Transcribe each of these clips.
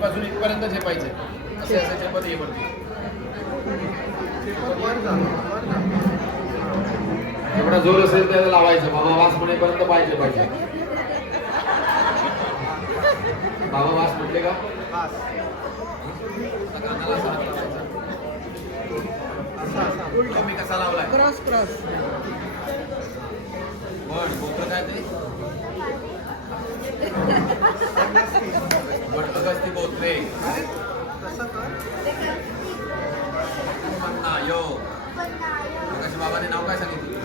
इथपासून इथपर्यंत झेपायचे असे असे झेपत ये वरती. जेवढा जोर असेल त्याला लावायचं. बाबा वास म्हणेपर्यंत पाहिजे. बाबा वास म्हटले का? कानाला असा हात लावायचा. मी कसा लावलाय? क्रॉस पण बोलतो काय ते ती बोलते यो कशी. बाबाने नाव काय सांगितलं?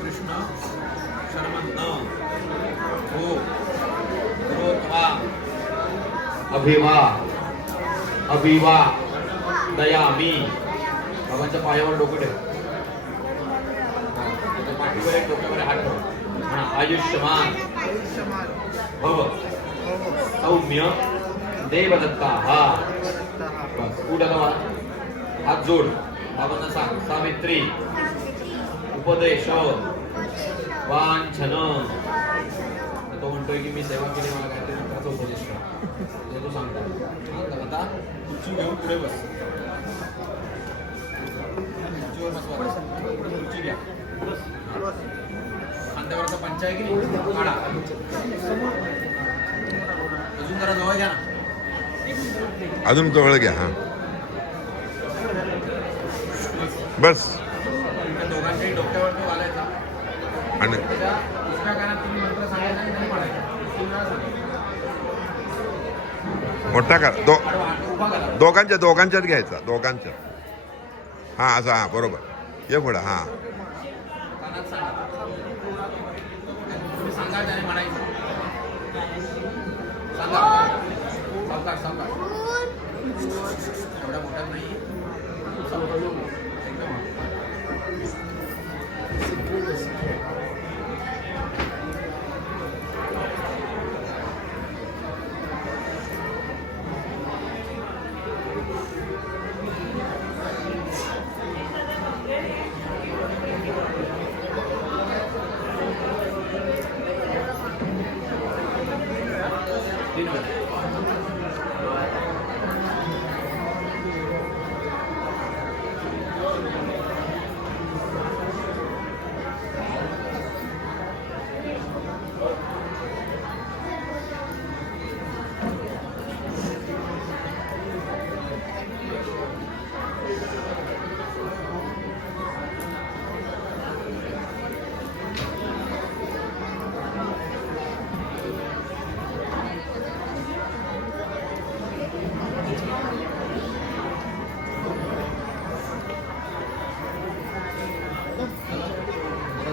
कृष्ण शर्मंत हो गुरुत्वा अभिवा दयामी. बाबांच्या पायावर डोकं ठेव. पाठीवर एक डोक्यावर हात ठेव. म्हणा आयुष्यमान भव सौम्य देवदत्ता. हा बस. उडवा हात जोड. बाबांना सांग सावित्री उपदेश वांछन. तो म्हणतोय की मी सेवा केली मला काहीतरी मंत्राचा उपदेश करा. हे तो सांगतो. आता खुर्ची घेऊन पुढे बस. खुर्चीवर बसवा. खुर्ची घ्या. खांद्यावरचा पंचा आहे की नाही काढा. अजून जरा जवळ घ्या ना. अजून जवळ घ्या. हा बस. दोघांच्याही डोक्यावरती घालायचा आणि त्याच्या दुसऱ्या कानात तुम्ही मंत्र सांगायचा आणि त्यांनी पाडायचा. मोठा करा. दोघांच्यात घ्यायचा. दोघांच्यात. हा असं. हा बरोबर. ये पुढं. हा